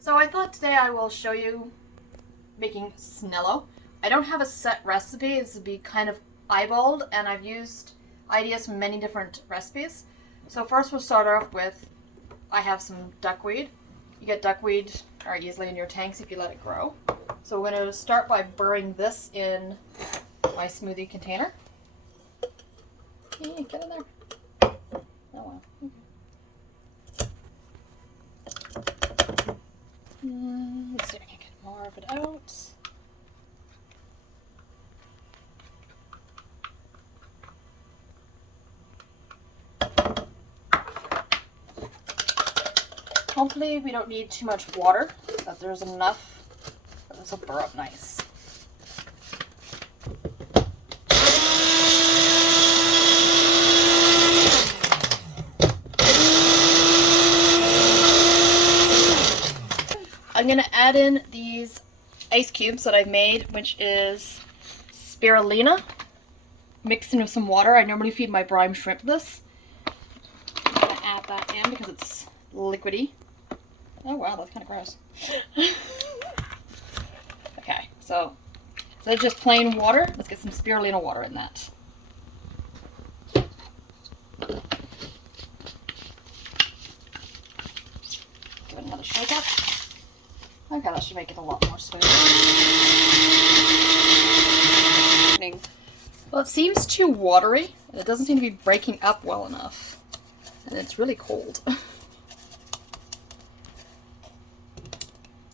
So I thought today I will show you making Snello. I don't have a set recipe. This would be kind of eyeballed, and I've used ideas from many different recipes. So first we'll start off with, I have some duckweed. You get duckweed very easily in your tanks if you let it grow. So we're going to start by burying this in my smoothie container. Hey, get in there. Oh wow. Okay. Let's see if I can get more of it out. Hopefully we don't need too much water, but there's enough that this will burr up nice. I'm going to add in these ice cubes that I've made, which is spirulina mixed in with some water. I normally feed my brine shrimp this. I'm going to add that in because it's liquidy. Oh wow, that's kind of gross. Okay, so instead of just plain water, let's get some spirulina water in that. Give it another shake up. Okay, that should make it a lot more smooth. Well, it seems too watery, and it doesn't seem to be breaking up well enough. And it's really cold.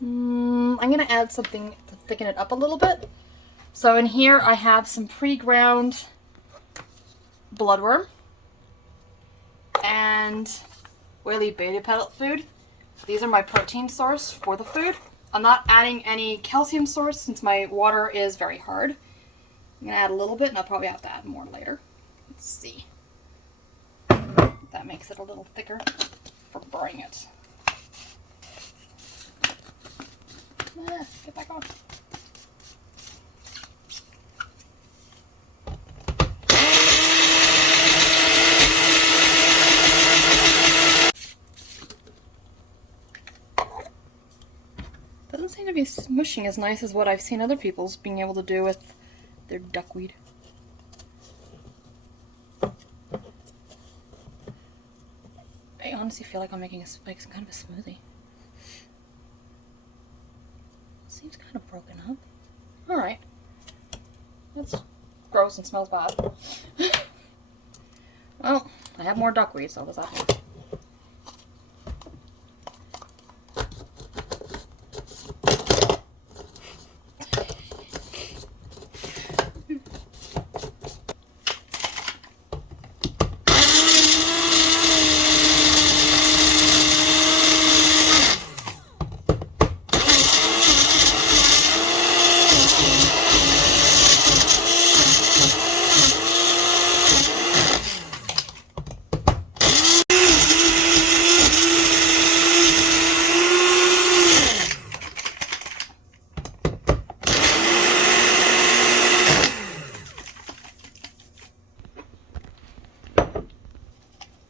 I'm going to add something to thicken it up a little bit. So in here I have some pre-ground bloodworm and oily beta pellet food. These are my protein source for the food. I'm not adding any calcium source since my water is very hard. I'm going to add a little bit, and I'll probably have to add more later. Let's see. That makes it a little thicker for brewing it. Get back on. Doesn't seem to be smushing as nice as what I've seen other people's being able to do with their duckweed. I honestly feel like I'm making like some kind of a smoothie. Seems kind of broken up. Alright. That's gross and smells bad. Well, I have more duckweed, so what's that mean?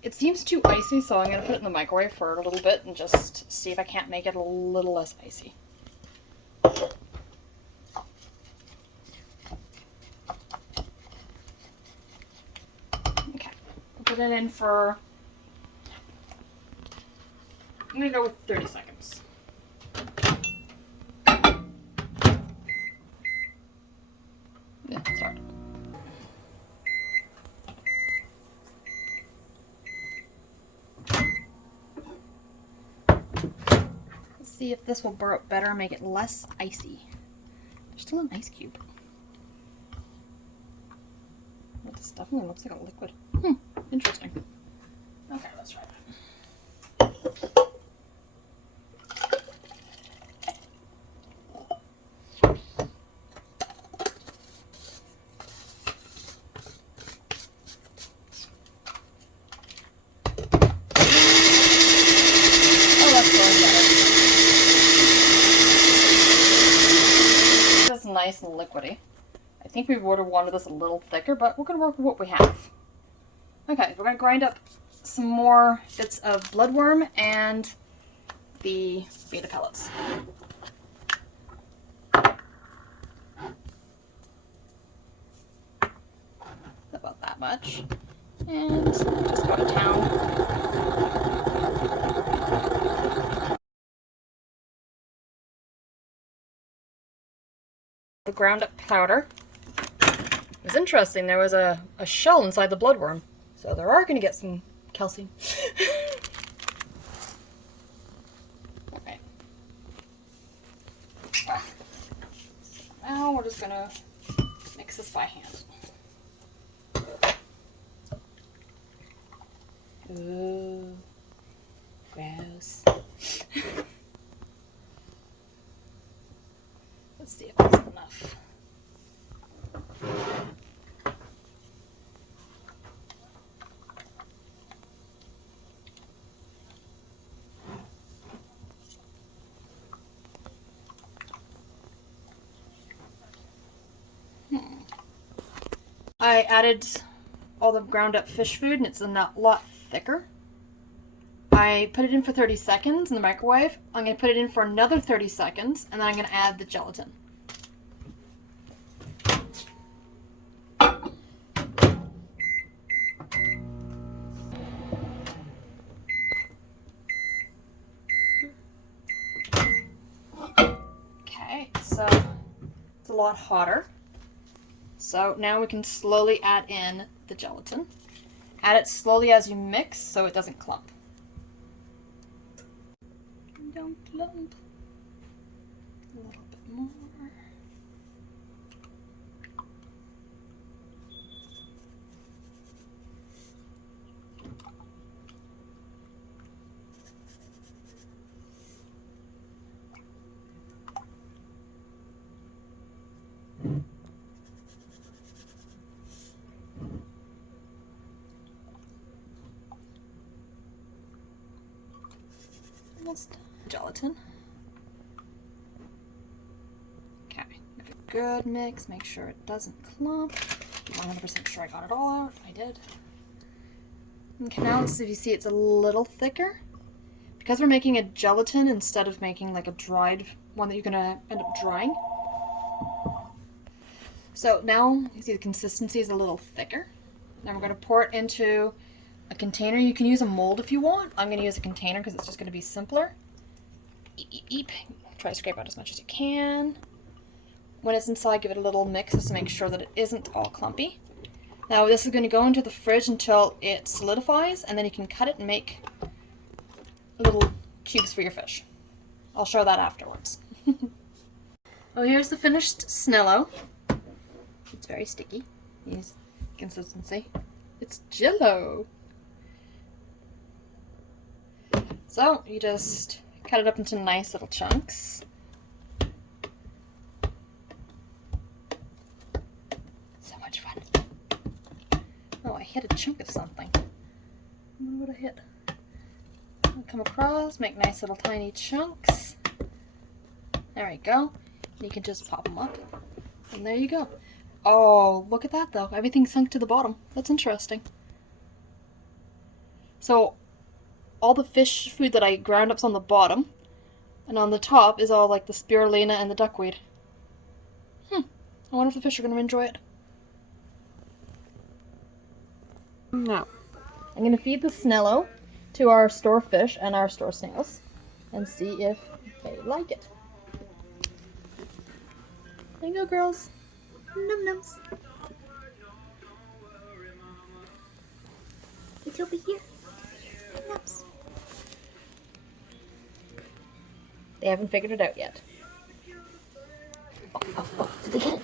It seems too icy, so I'm going to put it in the microwave for a little bit and just see if I can't make it a little less icy. Okay, I'll put it in for, I'm going to go with 30 seconds. Yeah, start. See if this will burr up better and make it less icy. There's still an ice cube. But this definitely looks like a liquid. Interesting. Okay, let's try that. Oh, that's going better. Nice and liquidy. I think we would have wanted this a little thicker, but we're going to work with what we have. Okay, we're going to grind up some more bits of bloodworm and the beta pellets. About that much. And just go to town. The ground up powder. It was interesting, there was a shell inside the bloodworm. So there are going to get some calcium. Alright. So now we're just going to mix this by hand. Ooh, gross. Let's see if that's enough. I added all the ground up fish food and it's a lot thicker. I put it in for 30 seconds in the microwave. I'm going to put it in for another 30 seconds and then I'm going to add the gelatin. Okay, so it's a lot hotter. So now we can slowly add in the gelatin. Add it slowly as you mix so it doesn't clump. Don't clump. A little bit more. Almost gelatin. Okay, give it a good mix, make sure it doesn't clump. 100% sure I got it all out. I did. Okay, now let's see if you see it's a little thicker. Because we're making a gelatin instead of making like a dried one that you're gonna end up drying. So now you see the consistency is a little thicker. Now we're gonna pour it into a container. You can use a mold if you want. I'm going to use a container because it's just going to be simpler. Eep. Try to scrape out as much as you can. When it's inside, give it a little mix just to make sure that it isn't all clumpy. Now this is going to go into the fridge until it solidifies, and then you can cut it and make little cubes for your fish. I'll show that afterwards. Oh, here's the finished Snello. It's very sticky. Here's consistency. It's Jello. So you just cut it up into nice little chunks. So much fun. Oh, I hit a chunk of something. I wonder what I hit. I'll come across, make nice little tiny chunks. There we go. You can just pop them up. And there you go. Oh, look at that though. Everything sunk to the bottom. That's interesting. So all the fish food that I ground up's on the bottom, and on the top is all like the spirulina and the duckweed. I wonder if the fish are going to enjoy it. Now, I'm going to feed the Snello to our store fish and our store snails and see if they like it. There you go, girls. Num nums. It's over here. Num nums. They haven't figured it out yet. Oh, did they get it?